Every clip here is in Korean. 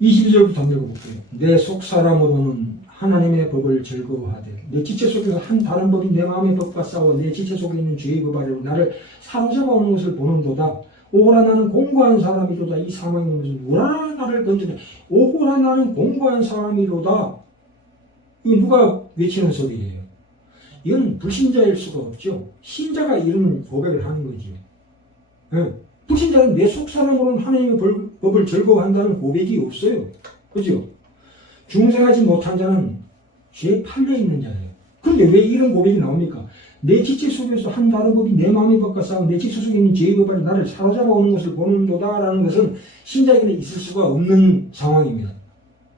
22절부터 한번 읽어볼게요. 내 속 사람으로는 하나님의 법을 즐거워하되 내 지체 속에서 한 다른 법이 내 마음의 법과 싸워 내 지체 속에 있는 죄의 법 아래로 나를 사로잡아 오는 것을 보는도다. 오호라 나는 공고한 사람이로다. 이 사망의 무슨 오라 나를 던지네. 오호라 나는 공고한 사람이로다. 이거 누가 외치는 소리예요? 이건 불신자일 수가 없죠. 신자가 이런 고백을 하는 거지. 예. 불신자는 내 속사람으로는 하나님의 벌- 법을 즐거워한다는 고백이 없어요. 그죠? 중생하지 못한 자는 죄에 팔려 있는 자예요. 그런데 왜 이런 고백이 나옵니까? 내 지체 속에서 한 다른 법이 내 마음의 법과 싸운 내 지체 속에 있는 죄의 법이 나를 사로잡아 오는 것을 보는도다라는 것은 신자에게는 있을 수가 없는 상황입니다.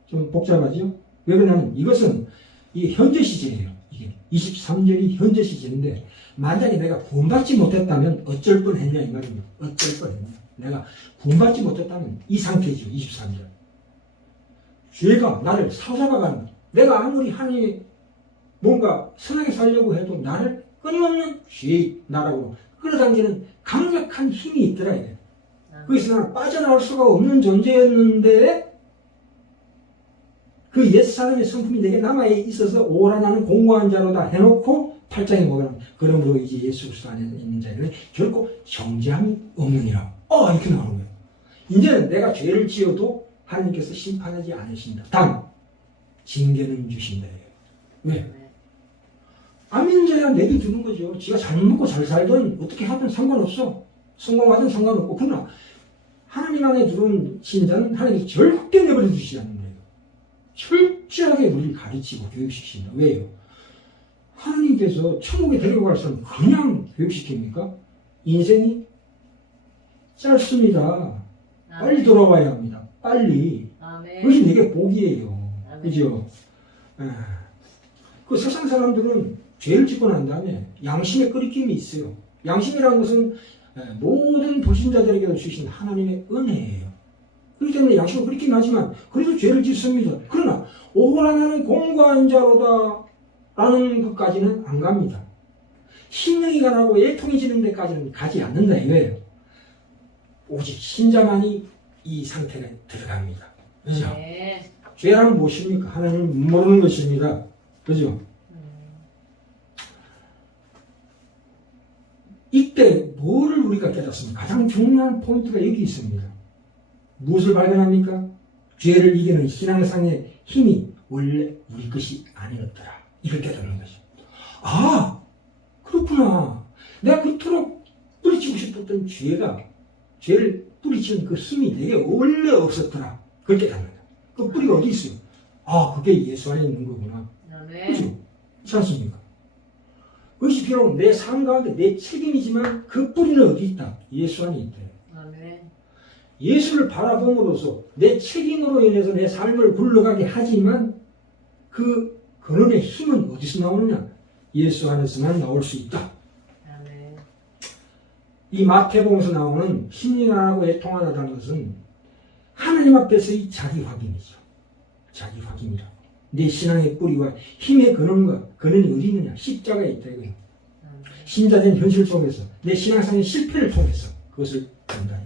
좀 복잡하죠? 왜 그러냐면 이것은 이 현재 시제예요. 이게 23절이 현재 시제인데 만약에 내가 구원받지 못했다면 어쩔 뻔했냐 이 말입니다. 어쩔 뻔했냐. 내가 구원받지 못했다면 이 상태죠. 23절. 죄가 나를 사로잡아가는 내가 아무리 하나님 뭔가 선하게 살려고 해도 나를 끊임없는 죄의 나라고 끌어당기는 강력한 힘이 있더라 이게. 거기서 나는 빠져나올 수가 없는 존재였는데 그 옛사람의 성품이 내게 남아 있어서 오라 나는 공고한 자로다 해놓고 팔장에 뭐라 그러므로 이제 예수 그리스도 안에 있는 자에는 결코 정죄함이 없느니라. 어 이렇게 나오는 거예요. 이제는 내가 죄를 지어도 하나님께서 심판하지 않으신다. 단 징계는 주신다. 왜? 안 믿는 자야 내비두는 거죠. 지가 잘 먹고 잘 살든 어떻게 하든 상관없어. 성공하든 상관없고 그러나 하나님 안에 들어온 신자는 하나님이 절대 내버려 두시지 않는 거예요. 철저하게 우리를 가르치고 교육시킨다. 왜요? 하나님께서 천국에 데려갈 사람 그냥 교육시킵니까? 인생이 짧습니다. 빨리 돌아와야 합니다. 빨리. 아멘. 그것이 내게 복이에요. 아멘. 그죠? 에. 그 세상 사람들은 죄를 짓고 난 다음에 양심의 끓이김이 있어요. 양심이라는 것은 에, 모든 불신자들에게 주신 하나님의 은혜예요. 그렇기 때문에 양심은 끓이긴 하지만 그래도 죄를 짓습니다. 그러나 오호라 나는 공고한 자로다 라는 것까지는 안 갑니다. 신령이 가라고 애통이 지는 데까지는 가지 않는다 이거예요. 오직 신자만이 이 상태에 들어갑니다. 그죠? 네. 죄란 무엇입니까? 하나님 모르는 것입니다. 그죠? 이때 뭐를 우리가 깨닫습니까? 가장 중요한 포인트가 여기 있습니다. 무엇을 발견합니까? 죄를 이기는 신앙상의 힘이 원래 우리 것이 아니었더라. 이걸 깨닫는 것이죠. 아, 그렇구나. 내가 그토록 뿌리치고 싶었던 죄가, 죄를 뿌리치는 그 힘이 내게 원래 없었더라. 그걸 깨닫는 거야. 그 뿌리가 어디 있어요? 아, 그게 예수 안에 있는 거구나. 그죠? 그렇지 않습니까? 그것이 비록 내 삶 가운데 내 책임이지만 그 뿌리는 어디 있다? 예수 안에 있다. 예수를 바라봄으로써 내 책임으로 인해서 내 삶을 굴러가게 하지만 그 근원의 힘은 어디서 나오느냐? 예수 안에서만 나올 수 있다. 아멘. 이 마태복음에서 나오는 신령하고 애통하다는 것은 하나님 앞에서의 자기 확인이죠. 자기 확인이라고. 내 신앙의 뿌리와 힘의 근원과 근원이 어디 있느냐? 십자가에 있다 이거예요. 신자된 현실 속에서 내 신앙상의 실패를 통해서 그것을 본다.